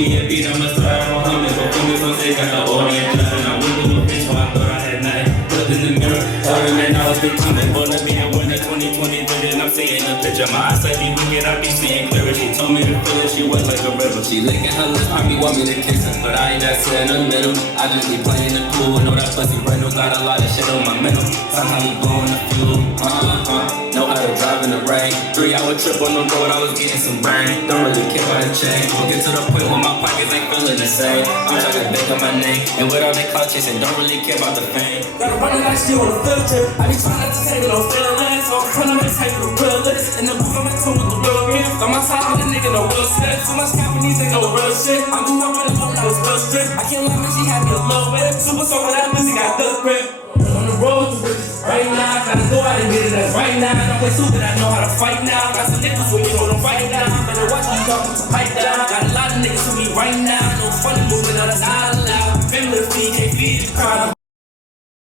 me a beat, I'ma start on humming. But for me, so they got the audience loving. I went through a bitch, so I thought I had nothing. Looked in the mirror, told her that I was becoming. Born to be a winner, 2020 vision. I'm seeing the picture. My eyesight be wicked, I be seeing clearer. She told me to feel it, she was like a river. She licking her lips, probably want me to kiss her, but I ain't that sit in the middle. I just be playing the pool, know that pussy right, no got a lot of shit on my mental. Somehow we blowing the fuel, know how to drive in the rain. 3-hour trip on the road, I was getting some brain. Don't really care about the chain. Get to the point where my pockets ain't feeling the same. I'm trying to make up my name, and with all that clout chasing, don't really care about the fame. Gotta run it like she on a field trip. I be trying not to take no feelings, so I'm trying to make take the realest. In the booth, I'm in tune with the real gift. On my side, with a nigga, no real shit. Too much Japanese, ain't no real shit. I grew up in a home that was real strict. I can't lie, man, she had me a little bit. Super soaker, that pussy got good grip. On the road to riches right now. Gotta go out and get it as right now. Don't play stupid, I know how to fight now. Got some niggas with me, hold them right now. Better watch me talking to pipe down. Got a lot of niggas with me right now. No funny moving on the side loud. Family feed, can't feed the crowd.